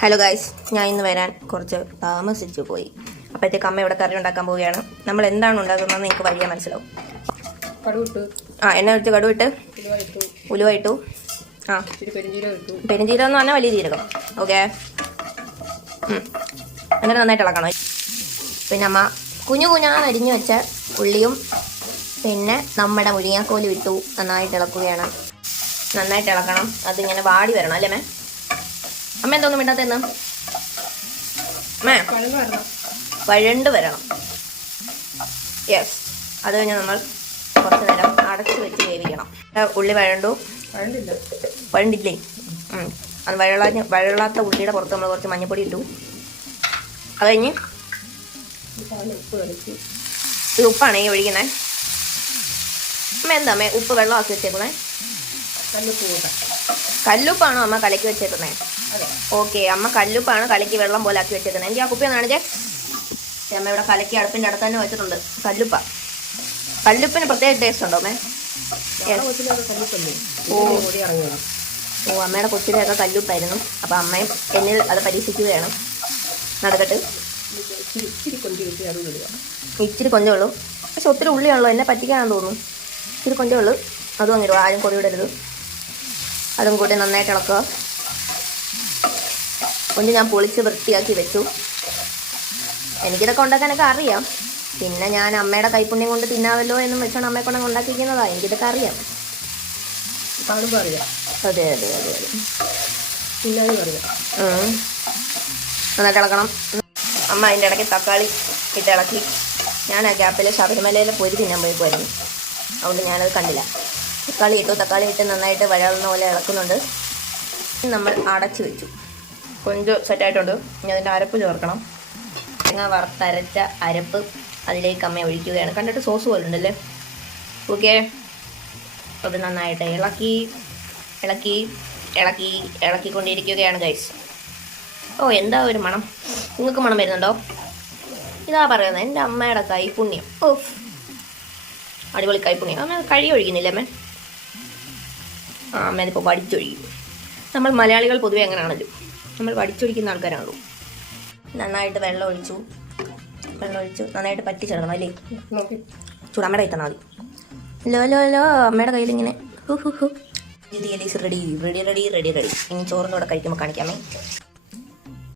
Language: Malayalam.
ഹലോ ഗായ്സ് ഞാൻ ഇന്ന് വരാൻ കുറച്ച് താമസിച്ചു പോയി. അപ്പോഴത്തേക്ക് അമ്മ ഇവിടെ കറി ഉണ്ടാക്കാൻ പോവുകയാണ്. നമ്മൾ എന്താണ് ഉണ്ടാക്കുന്നതെന്ന് നിങ്ങൾക്ക് വലിയ മനസ്സിലാവും. ആ എണ്ണ ഒഴിച്ച് കടുവിട്ട്. ഉലുവ ഇട്ടു ആ. പെരുംജീരകം എന്ന് പറഞ്ഞാൽ വലിയ ജീരകം. ഓക്കെ എന്നിട്ട് നന്നായിട്ട് ഇളക്കണം. പിന്നെ അമ്മ കുഞ്ഞു കുഞ്ഞാന്ന് അരിഞ്ഞു വെച്ച ഉള്ളിയും പിന്നെ നമ്മുടെ മുരിങ്ങാക്കോലും ഇട്ടു നന്നായിട്ട് ഇളക്കുകയാണ്. നന്നായിട്ട് ഇളക്കണം. അതിങ്ങനെ വാടി വരണം അല്ലേ മേ അമ്മ എന്തോന്നും മിണ്ടാത്തെന്ന് മേ കടുക് വരണം വഴണ്ട് വരണം. യെസ് അത് കഴിഞ്ഞ് നമ്മൾ കുറച്ച് നേരം അടച്ച് വെച്ച് വേവിക്കണം. ഉള്ളി വഴണ്ടു? വഴണ്ടില്ല. അത് വഴള വഴളാത്ത ഉള്ളിയുടെ പുറത്ത് നമ്മൾ കുറച്ച് മഞ്ഞപ്പൊടി ഇട്ടു. അത് കഴിഞ്ഞ് ഇത് ഉപ്പാണ് ഈ ഒഴിക്കുന്നത് അമ്മ എന്താ അമ്മേ ഉപ്പ് വെള്ളമാക്കി കൂട്ടാം. കല്ലുപ്പാണോ അമ്മ കലക്കി വെച്ചേക്കുന്നേ? അതെ ഓക്കെ അമ്മ കല്ലുപ്പാണ് കലക്കി വെള്ളം പോലെ ആക്കി വെച്ചേക്കുന്നത്. എനിക്ക് ആ കുപ്പി കാണിച്ചേ. അമ്മ ഇവിടെ കലക്കി അടുപ്പിന്റെ അടുത്ത് തന്നെ വെച്ചിട്ടുണ്ട്. കല്ലുപ്പ. കല്ലുപ്പിന് പ്രത്യേക ടേസ്റ്റ് ഉണ്ടോ അമ്മേ? കൊച്ചിലൊക്കെ ഓ. ഓ അമ്മയുടെ കൊച്ചിലെയൊക്കെ കല്ലുപ്പായിരുന്നു. അപ്പം അമ്മയും എന്നിൽ അത് പരീക്ഷിക്കുകയാണ്. നടക്കട്ട്. കൊഞ്ചി ഇച്ചിരി കൊഞ്ചേ ഉള്ളൂ. പക്ഷെ ഒത്തിരി ഉള്ളിയാണല്ലോ എന്നെ പറ്റിക്കാണെന്ന് തോന്നുന്നു. ഇച്ചിരി കൊഞ്ചേ ഉള്ളൂ. അതും അങ്ങനെ ആരും കൊടി വിടരുത്. അതും കൂട്ടി നന്നായിട്ട് ഇളക്കുക. കൊഞ്ച് ഞാൻ പൊളിച്ച് വൃത്തിയാക്കി വെച്ചു. എനിക്കിതൊക്കെ ഉണ്ടാക്കാനൊക്കെ അറിയാം. പിന്നെ ഞാൻ അമ്മയുടെ കൈപ്പുണ്യം കൊണ്ട് തിന്നാവല്ലോ എന്നും വെച്ചാണ് അമ്മയെ കൊണ്ട് ഉണ്ടാക്കിക്കുന്നതാണ് എനിക്കിതൊക്കെ അറിയാം. അതെ അതെ അതെ അതെ തിന്നാനും നന്നായിട്ട് ഇളക്കണം അമ്മ അതിന്റെ ഇടയ്ക്ക് തക്കാളി ഇട്ട് ഇളക്കി. ഞാൻ ആ ഗ്യാപ്പിൽ ശബരിമലയിലെ പൊരി തിന്നാൻ പോയി പോയിരുന്നു അതുകൊണ്ട് ഞാനത് കണ്ടില്ല. തക്കാളി ഇട്ടു. തക്കാളി ഇട്ട് നന്നായിട്ട് വരാവുന്ന പോലെ ഇളക്കുന്നുണ്ട്. നമ്മൾ അടച്ചു വെച്ചു. കൊഞ്ച് സെറ്റായിട്ടുണ്ട്. ഇനി അതിന്റെ അരപ്പ് ചേർക്കണം. തേങ്ങ വറുത്തരച്ച അരപ്പ് അതിലേക്ക് അമ്മ ഒഴിക്കുകയാണ്. കണ്ടിട്ട് സോസ് പോലെ ഉണ്ടല്ലേ? ഓക്കെ അത് നന്നായിട്ട് ഇളക്കി ഇളക്കി ഇളക്കി ഇളക്കിക്കൊണ്ടിരിക്കുകയാണ് ഗൈസ് ഓ എന്താ ഒരു മണം? നിങ്ങൾക്ക് മണം വരുന്നുണ്ടോ? ഇതാ പറയുന്നത് എന്റെ അമ്മയുടെ കൈപുണ്യം. ഓഫ് അടിപൊളി കൈപുണ്യം. അമ്മ കഴുകി ഒഴിക്കുന്നില്ല അമ്മ? ആ അമ്മ അതിപ്പോൾ വടിച്ചൊഴിക്കും. നമ്മൾ മലയാളികൾ പൊതുവെ അങ്ങനെയാണല്ലോ. നമ്മൾ വടിച്ചൊഴിക്കുന്ന ആൾക്കാരാണല്ലോ. നന്നായിട്ട് വെള്ളം ഒഴിച്ചു. വെള്ളം ഒഴിച്ചു നന്നായിട്ട് പറ്റിച്ചെടുക്കണം അല്ലേ? നോക്കി ചൂടമ്മയുടെ കൈ തന്നാൽ മതി. ലോ ലോ ലോ അമ്മയുടെ കയ്യിൽ ഇങ്ങനെ. ഹു ഹു who. Ready ready ready ready ready ഇനി ചോറിന്റെ കൂടെ കഴിക്കുമ്പോൾ കാണിക്കാമേ.